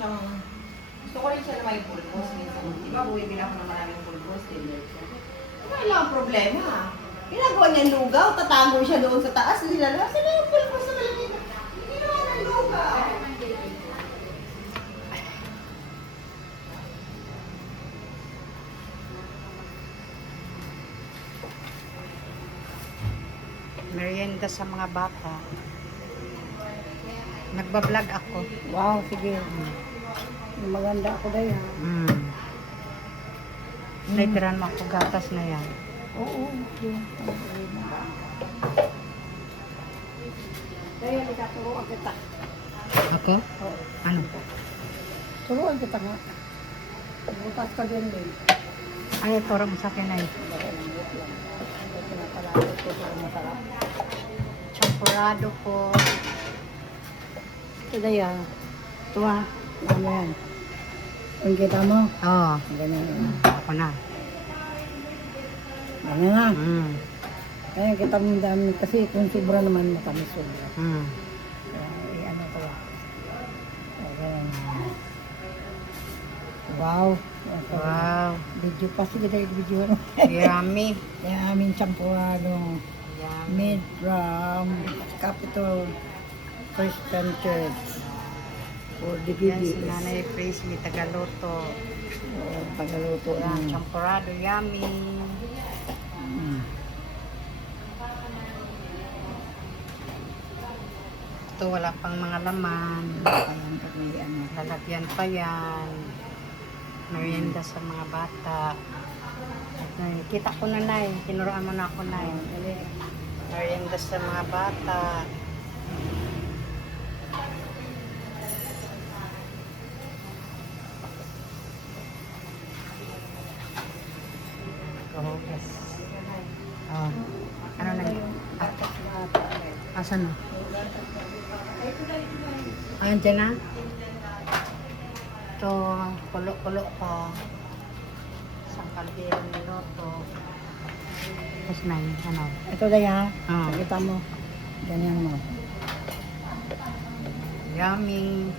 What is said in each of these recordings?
siyang, gusto ko rin siya na may pulbos minsan. Di ba, bumibili ako ng maraming pulbos, dessert siya. Wala ang problema. Ginagawa niya lugaw, tatago siya doon sa taas, nilalabas, sila yung pulbos sa malamig. Hindi naman ang lugaw. Merienda sa mga bata. Nagbablog ako. Wow, sige. Maganda ako dahil ha. Naitiran mo ako gatas na yan. Oo, okay. Dahil turuan kita. Ako? Oo. Ano? Turuan kita nga. Butas ka din din. Ay, turo mo sa akin ay. Pinapalapit ko sa masarap. Champurado po. Ito dahil ha. Ito ha. Ano yan? Kung kita mo, Oo. ganyan yan. Ako na. Ganyan na. Kaya kita mo dami kasi kung sobra naman matamis sobra. Kaya ano ko lang. Ganyan. Wow. Wow. Video pa sige dahil video ano. Yummy. Kaya aming champurado. Yummy. Made from Capital Christian Church. For the Yan si BBS. Nanay Praise ni Tagaluto. Pagluto Yan, ng champurado. Yummy. Ito wala pang mga laman. ayan pag may ano. Lalagyan pa yan. Merienda sa mga bata. Ay, kita ko na na eh. Tinuruan mo na ako na eh. Merienda sa mga bata. Kahugas. Oh. Ano na yun? Asan na? Ayan dyan na? Ito, kulo-kulo pa. Isang kaldero niloto. Tapos na yun, ano? Ito dahil ha. Ah. Kita mo. Ganyan mo. Yummy.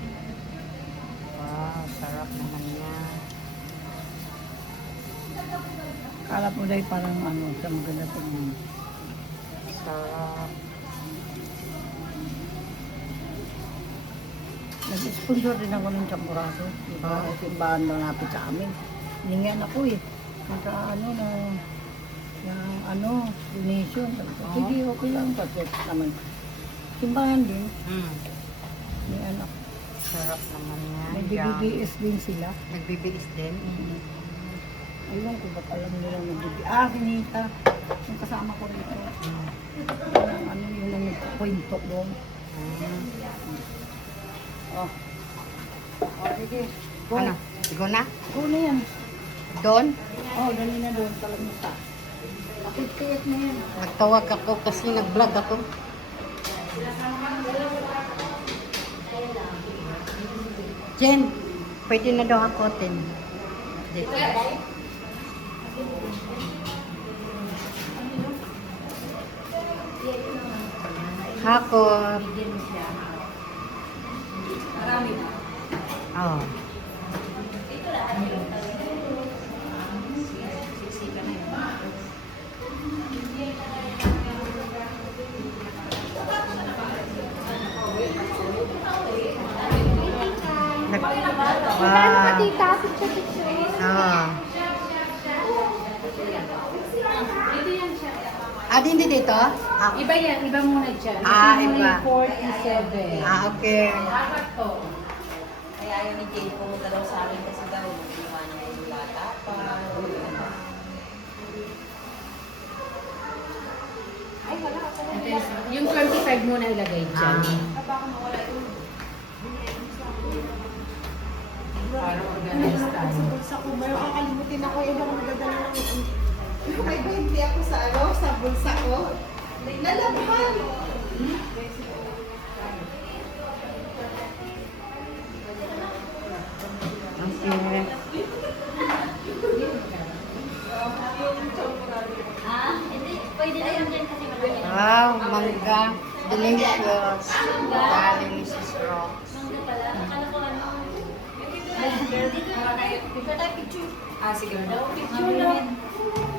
Wow, sarap naman yan. Kala po dahil parang ano sa maganda tingnan. Sarap. Nag-sponsor din ako ng champurado. Diba? Simbahan na napit sa amin. Hiningan ako eh. Kung sa ano na donation. Sabi ko, sige, okay lang. Kasi naman, simbahan din. May anak. Sarap naman yan. Nag-BBS din sila. Nagbibilis din? Ayun ko, ba't alam nila nag-BBS? Sinita. Yung kasama ko rito. Ano yung nag-kwento doon. Oh. Oh, sige. Go. Ano? Go na? Go na yan. Doon? Oh, dali na doon. Talamuta. Kapit-kayat na yan. Nagtawag ako kasi nag-vlog ako. Jen, pwede na daw ako tin. Dito. Hakot. Marami na. Oo. Siksika na yun. Wow. Oo. Ah, hindi dito? Ah, Iba yan, iba muna dyan. Ah, Ito iba. yung 47. Okay. Kaya ayaw ni Jane pumunta daw sa amin kasi daw iwanan mo yung bata pa. Ay, wala ako. Yung 25 muna ilagay dyan. Para organize tayo. Sa ko, mayroon kakalimutin ako. Hindi ako nagadala ng... May 20 ako sa sa bulsa ko. Nalabhan. Okay. Wow, mangga. Delicious. Galing Mrs. Rox. Picture tayo, picture. Ah, sige daw. Picture daw.